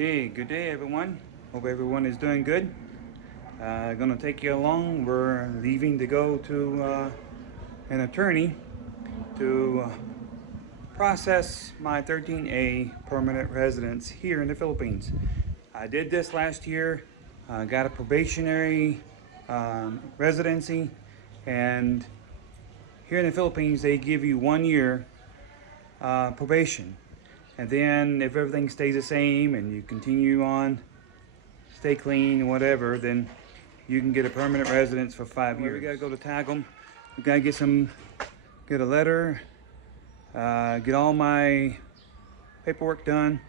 Okay, good day everyone. Hope everyone is doing good. Gonna take you along. We're leaving to go to an attorney to process my 13A permanent residence here in the Philippines. I did this last year, got a probationary residency, and here in the Philippines they give you 1 year probation. And then if everything stays the same and you continue on, stay clean, whatever, then you can get a permanent residence for 5 years. We gotta go to Tagum. We gotta get a letter, get all my paperwork done,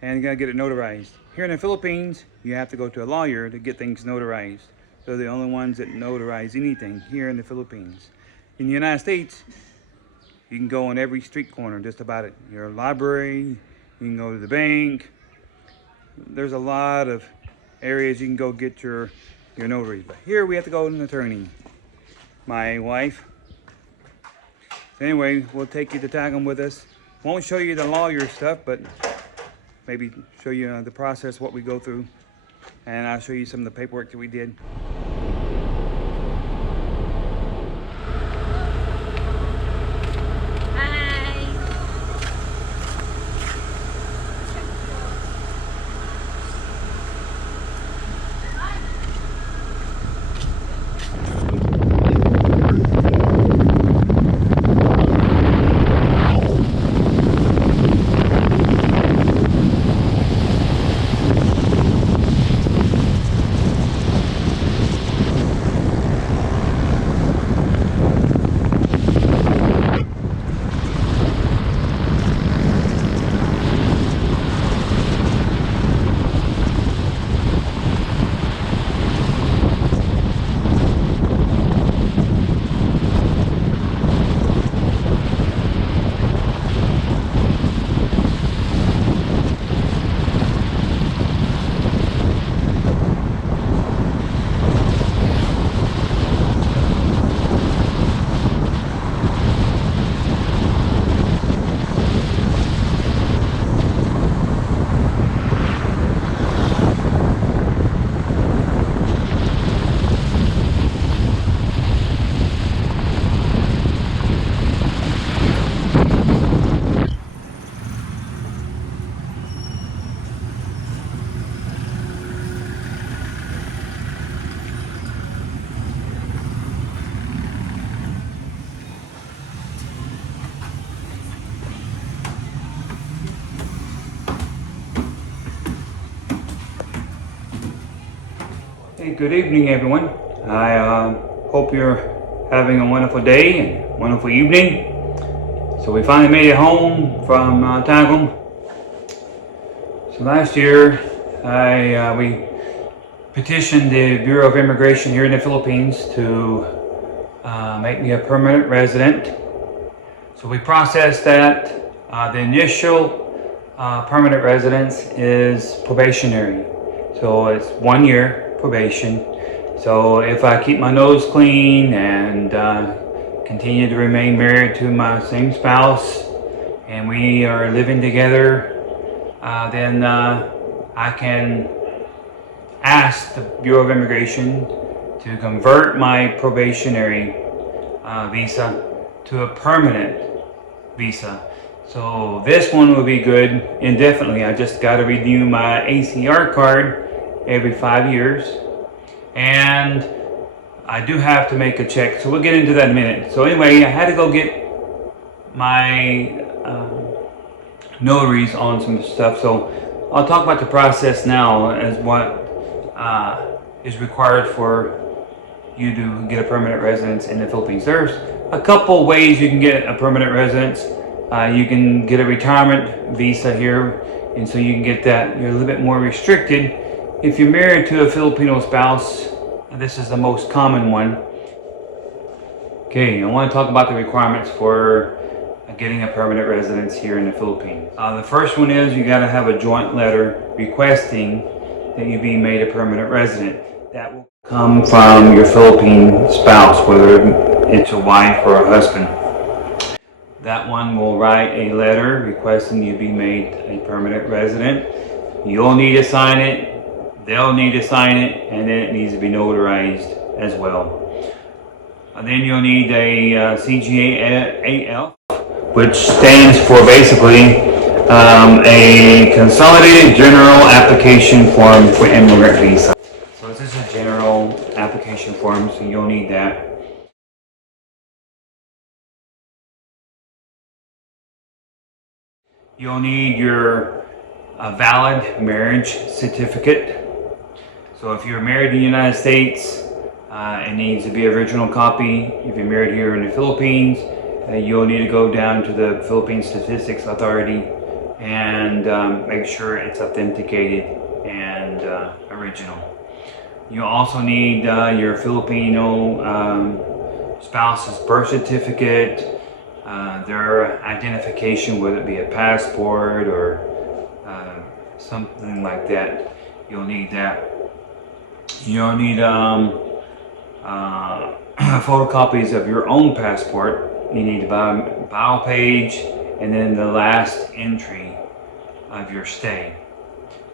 and you gotta get it notarized. Here in the Philippines, you have to go to a lawyer to get things notarized. They're the only ones that notarize anything here in the Philippines. In the United States, you can go on every street corner, just about it. Your library, you can go to the bank. There's a lot of areas you can go get your notary. But here we have to go to an attorney. My wife. Anyway, we'll take you to Tagum with us. Won't show you the lawyer stuff, but maybe show you the process, what we go through. And I'll show you some of the paperwork that we did. Hey, good evening everyone. I hope you're having a wonderful day and wonderful evening. So we finally made it home from Tagum. So last year we petitioned the Bureau of Immigration here in the Philippines to make me a permanent resident. So we processed that. The initial permanent residence is probationary. So it's 1 year probation. So if I keep my nose clean and continue to remain married to my same spouse and we are living together, then I can ask the Bureau of Immigration to convert my probationary visa to a permanent visa. So this one will be good indefinitely. I just got to renew my ACR card every 5 years, and I do have to make a check, so we'll get into that in a minute. So anyway, I had to go get my notaries on some stuff, so I'll talk about the process now as what is required for you to get a permanent residence in the Philippines. There's a couple ways you can get a permanent residence. You can get a retirement visa here, and so you can get that. You're a little bit more restricted. If you're married to a Filipino spouse, this is the most common one. Okay, I want to talk about the requirements for getting a permanent residence here in the Philippines. The first one is you got to have a joint letter requesting that you be made a permanent resident. That will come from your Philippine spouse, whether it's a wife or a husband. That one will write a letter requesting you be made a permanent resident. You'll need to sign it, they'll need to sign it, and then it needs to be notarized as well. And then you'll need a CGAL, which stands for basically a Consolidated General Application Form for Immigrant Visa. So this is a general application form, so you'll need that. You'll need your valid marriage certificate. So if you're married in the United States, it needs to be original copy. If you're married here in the Philippines, you'll need to go down to the Philippine Statistics Authority and make sure it's authenticated and original. You also need your Filipino spouse's birth certificate, their identification, whether it be a passport or something like that. You'll need that. You'll need photocopies of your own passport. You need the bio page and then the last entry of your stay.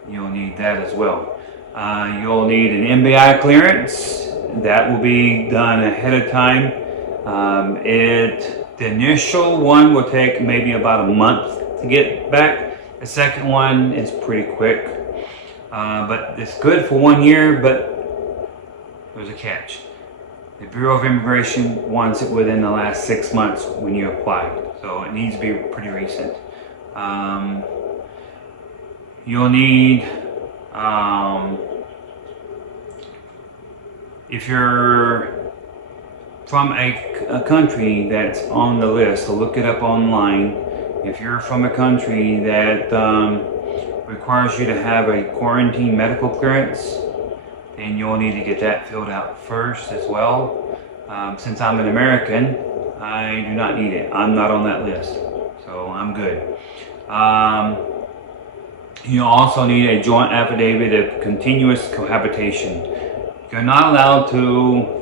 You'll need that as well. You'll need an MBI clearance. That will be done ahead of time. The initial one will take maybe about a month to get back. The second one is pretty quick. But it's good for 1 year, but there's a catch. The Bureau of Immigration wants it within the last 6 months when you apply. So it needs to be pretty recent. You'll need, if you're from a country that's on the list, so look it up online. If you're from a country that requires you to have a quarantine medical clearance, then you'll need to get that filled out first as well. Since I'm an American, I do not need it. I'm not on that list, so I'm good. You also need a joint affidavit of continuous cohabitation. You're not allowed to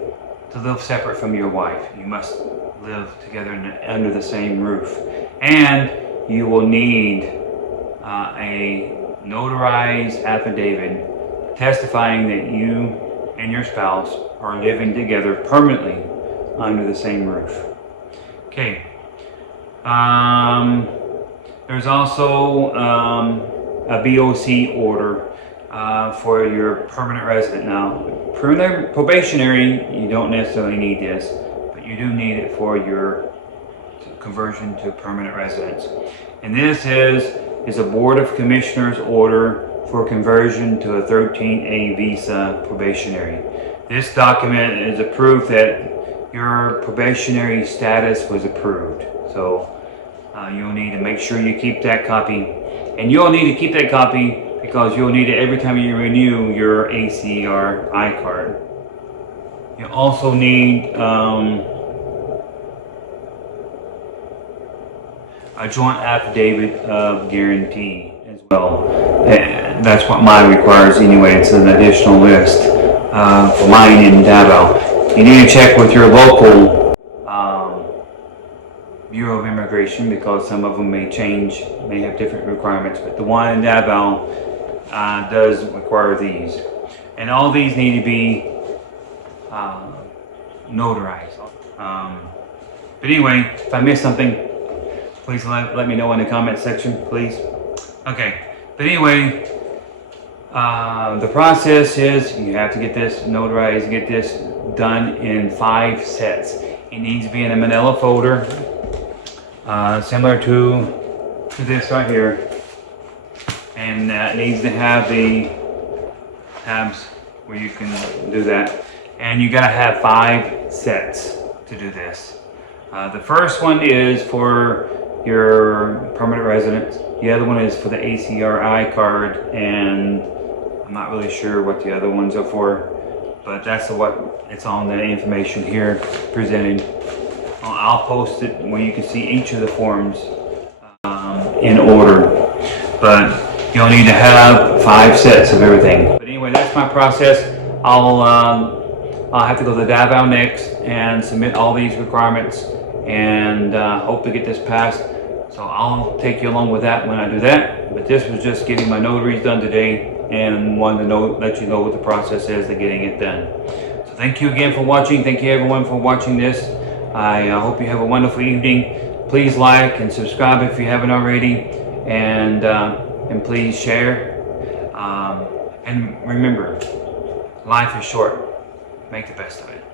live separate from your wife. You must live together under the same roof. And you will need a notarized affidavit testifying that you and your spouse are living together permanently under the same roof. Okay. There's also a BOC order for your permanent resident. Now, probationary, you don't necessarily need this, but you do need it for your conversion to permanent residence. And this is a Board of Commissioners order for conversion to a 13A visa probationary. This document is a proof that your probationary status was approved. So you'll need to make sure you keep that copy. And you'll need to keep that copy because you'll need it every time you renew your ACR I-card. You also need a joint affidavit of guarantee as well. And that's what mine requires anyway. It's an additional list for mine in Davao. You need to check with your local Bureau of Immigration because some of them may change, may have different requirements, but the one in Davao does require these. And all these need to be notarized. But anyway, if I missed something, please let me know in the comment section, please. Okay, but anyway, the process is you have to get this notarized, get this done in 5 sets. It needs to be in a manila folder, similar to this right here. And it needs to have the tabs where you can do that. And you gotta have 5 sets to do this. The first one is for your permanent residence. The other one is for the ACRI card, and I'm not really sure what the other ones are for, but that's what it's on the information here presented. I'll post it where you can see each of the forms in order, but you'll need to have 5 sets of everything. But anyway, that's my process. I'll have to go to Davao next and submit all these requirements and hope to get this passed So I'll take you along with that when I do that. But this was just getting my notaries done today, and wanted to let you know what the process is to getting it done. So thank you again for watching. Thank you everyone for watching this. I hope you have a wonderful evening. Please like and subscribe if you haven't already, and please share. And remember, life is short. Make the best of it.